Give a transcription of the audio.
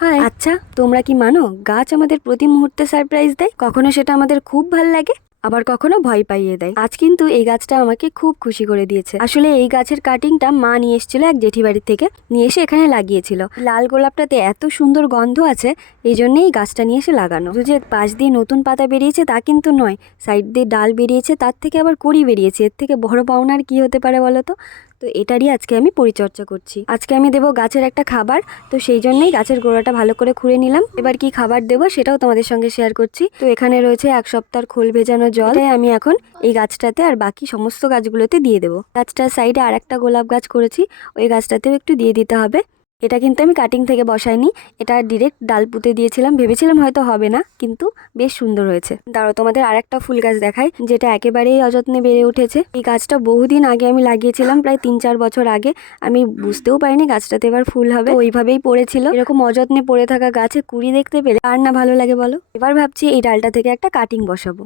High, আচ্ছা তোমরা কি মানো গাছ আমাদের প্রতি মুহূর্তে সারপ্রাইজ দেয়? কখনো সেটা আমাদের খুব ভাল লাগে, আবার কখনো ভয় পাইয়ে দেয়। আজ কিন্তু এই গাছটা আমাকে খুব খুশি করে দিয়েছে। আসলে এই গাছের কাটিংটা মা নিয়ে এসেছিল এক জেঠি বাড়ি থেকে, নিয়ে এসে এখানে লাগিয়েছিল। লাল গোলাপটাতে এত সুন্দর গন্ধ আছে, এই জন্যই এই গাছটা নিয়ে এসে লাগানো। শুধু যে পাশ দিয়ে নতুন পাতা বেরিয়েছে তা কিন্তু নয়, সাইড দিয়ে ডাল বেরিয়েছে, তার থেকে আবার কুড়ি বেরিয়েছে। এর থেকে বড় পাওনার কি হতে পারে বলো তো? তো এটারই আজকে আমি পরিচর্যা করছি। আজকে আমি দেবো গাছের একটা খাবার, তো সেই জন্যই গাছের গোড়াটা ভালো করে খুঁড়ে নিলাম। এবার কি খাবার দেবো সেটাও তোমাদের সঙ্গে শেয়ার করছি। তো এখানে রয়েছে এক সপ্তাহের খোল ভেজানো জল, এটাই আমি এখন এই গাছটাতে আর বাকি সমস্ত গাছগুলোতে দিয়ে দেবো। গাছটার সাইডে আর একটা গোলাপ গাছ করেছি, ওই গাছটাতেও একটু দিয়ে দিতে হবে। এটা কিন্তু আমি কাটিং থেকে বসাইনি, এটা ডিরেক্ট ডাল পুঁতে দিয়েছিলাম। ভেবেছিলাম হয়তো হবে না, কিন্তু বেশ সুন্দর হয়েছে। দাঁড়াও তোমাদের আর একটা ফুল গাছ দেখাই, যেটা একেবারেই অযত্নে বেড়ে উঠেছে। এই গাছটা বহুদিন আগে আমি লাগিয়েছিলাম, প্রায় 3-4 বছর আগে। আমি বুঝতেও পারিনি গাছটাতে এবার ফুল হবে, ওইভাবেই পড়েছিল। এরকম অযত্নে পড়ে থাকা গাছে কুড়ি দেখতে পেলে আর না ভালো লাগে বলো? এবার ভাবছি এই ডালটা থেকে একটা কাটিং বসাবো।